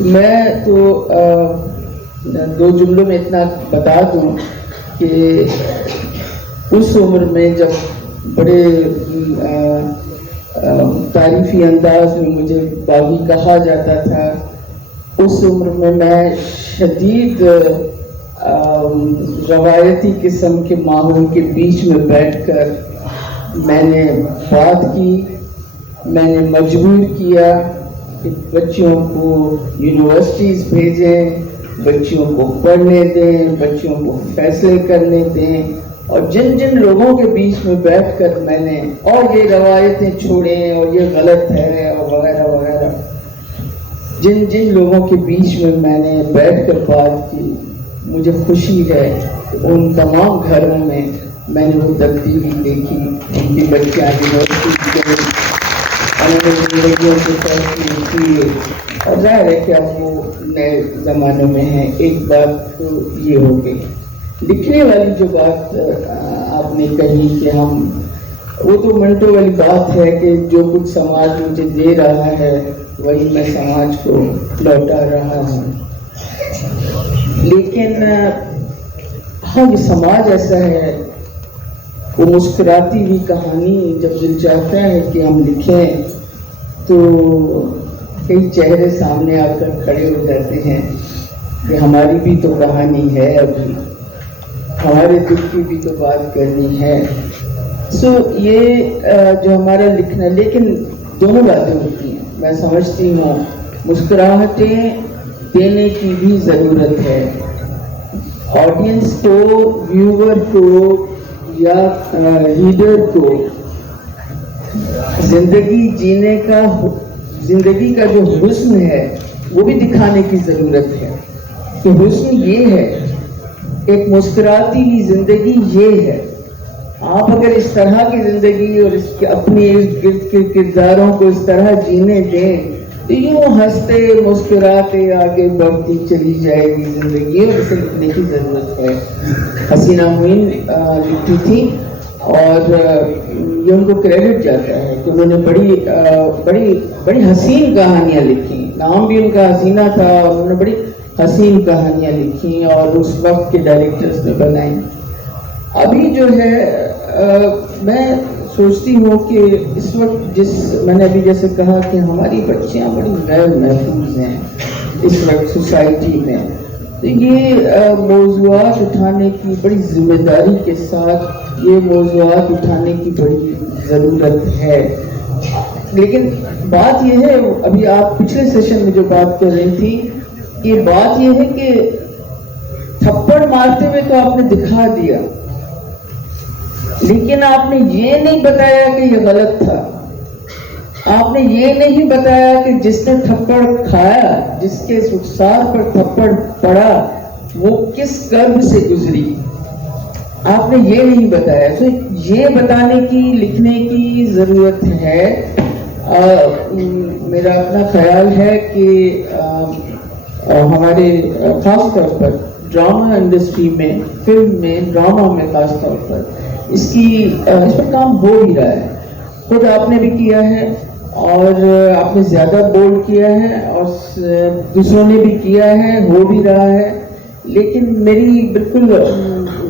میں تو دو جملوں میں اتنا بتا دوں کہ اس عمر میں جب بڑے تعریفی انداز میں مجھے باغی کہا جاتا تھا، اس عمر میں شدید روایتی قسم کے ماحول کے بیچ میں بیٹھ کر میں نے بات کی، میں نے مجبور کیا کہ بچوں کو یونیورسٹیز بھیجیں، بچوں کو پڑھنے دیں، بچوں کو فیصلے کرنے دیں، اور جن جن لوگوں کے بیچ میں بیٹھ کر میں نے اور یہ روایتیں چھوڑیں اور یہ غلط ہے اور وغیرہ وغیرہ، جن جن لوگوں کے بیچ میں نے بیٹھ کر بات کی، مجھے خوشی ہے کہ ان تمام گھروں میں نے وہ تبدیلی دیکھی، ان کی بچیاں یونیورسٹی گئی، انہوں نے زندگیوں کے فیصلے کیے، اور ظاہر ہے کہ اب وہ نئے زمانے میں ہیں۔ ایک بات تو یہ ہو گئی۔ لکھنے والی جو بات آپ نے کہی کہ وہ تو منٹوں والی بات ہے کہ جو کچھ سماج مجھے دے رہا ہے وہی میں سماج کو لوٹا رہا ہوں، لیکن ہاں یہ سماج ایسا ہے، وہ مسکراتی ہوئی کہانی جب دل چاہتا ہے کہ ہم لکھیں تو کئی چہرے سامنے آ کر کھڑے ہو جاتے ہیں کہ ہماری بھی تو کہانی ہے، ابھی ہمارے دل کی بھی تو بات کرنی ہے۔ یہ جو ہمارا لکھنا، لیکن دونوں باتیں ہوتی ہیں، میں سمجھتی ہوں مسکراہٹیں دینے کی بھی ضرورت ہے، آڈینس کو، ویور کو یا ریڈر کو زندگی کا جو حسن ہے وہ بھی دکھانے کی ضرورت ہے کہ حسن یہ ہے، ایک مسکراتی ہوئی زندگی یہ ہے۔ آپ اگر اس طرح کی زندگی اور اس کے اپنے ارد گرد کے کرداروں کو اس طرح جینے دیں تو یوں ہنستے مسکراتے آگے بڑھتی چلی جائے گی زندگی، اور اسے لکھنے کی ضرورت ہے۔ حسینہ معین لکھتی تھی اور یہ ان کو کریڈٹ جاتا ہے کہ انہوں نے بڑی حسین کہانیاں لکھی، نام بھی ان کا حسینہ تھا، اور انہوں نے بڑی حسین کہانیاں لکھی اور اس وقت کے ڈائریکٹرز نے بنائی۔ ابھی جو ہے میں سوچتی ہوں کہ اس وقت میں نے ابھی جیسے کہا کہ ہماری بچیاں بڑی غیر محفوظ ہیں اس وقت سوسائٹی میں، تو یہ موضوعات اٹھانے کی بڑی ذمہ داری کے ساتھ یہ موضوعات اٹھانے کی بڑی ضرورت ہے۔ لیکن بات یہ ہے، ابھی آپ پچھلے سیشن میں جو بات کر رہی تھی، یہ بات یہ ہے کہ تھپڑ مارتے ہوئے تو آپ نے دکھا دیا، لیکن آپ نے یہ نہیں بتایا کہ یہ غلط تھا، آپ نے یہ نہیں بتایا کہ جس نے تھپڑ کھایا، جس کے رخسار پر تھپڑ پڑا، وہ کس کرب سے گزری، آپ نے یہ نہیں بتایا۔ تو یہ بتانے کی، لکھنے کی ضرورت ہے۔ میرا اپنا خیال ہے کہ ہمارے خاص طور پر ڈرامہ انڈسٹری میں، فلم میں، ڈرامہ میں خاص طور پر اس پر کام ہو ہی رہا ہے۔ خود آپ نے بھی کیا ہے اور آپ نے زیادہ بولڈ کیا ہے، اور دوسروں نے بھی کیا ہے، ہو بھی رہا ہے، لیکن میری بالکل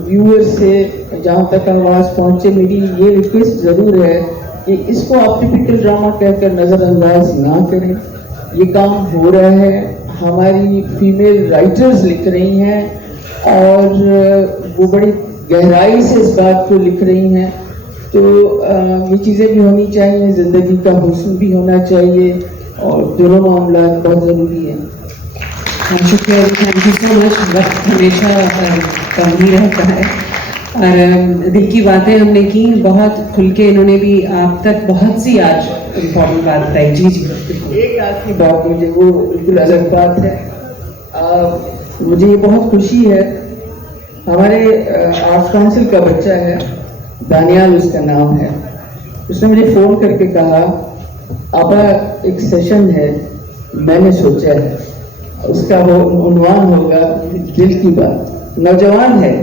ویور سے جہاں تک آواز پہنچے، میری یہ ریکویسٹ ضرور ہے کہ اس کو آپ ٹپیکل ڈرامہ کہہ کر نظر انداز نہ کریں۔ یہ کام ہو رہا ہے، ہماری فیمیل رائٹرز لکھ رہی ہیں اور وہ بڑی گہرائی سے اس بات کو لکھ رہی ہیں، تو یہ چیزیں بھی ہونی چاہیے، زندگی کا حسن بھی ہونا چاہیے، اور دونوں معاملات بہت ضروری ہیں۔ شکریہ، تھینک یو سو مچ۔ وقت ہمیشہ کم ہی رہتا ہے اور دل کی باتیں ہم نے کی بہت کھل کے، انہوں نے بھی آپ تک بہت سی آج امپورٹنٹ بات بتائی۔ جی ایک آخری بات، مجھے وہ بالکل الگ بات ہے، مجھے یہ بہت خوشی ہے، ہمارے آرٹس کونسل کا بچہ ہے، دانیال اس کا نام ہے، اس نے مجھے فون کر کے کہا آبا ایک سیشن ہے، میں نے سوچا ہے، اس کا وہ عنوان ہوگا دل کی بات، نوجوان ہے،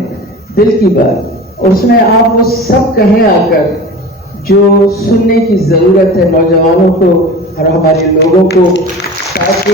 دل کی بات، اور اس میں آپ وہ سب کہیں آ کر جو سننے کی ضرورت ہے نوجوانوں کو اور ہمارے لوگوں کو، تاکہ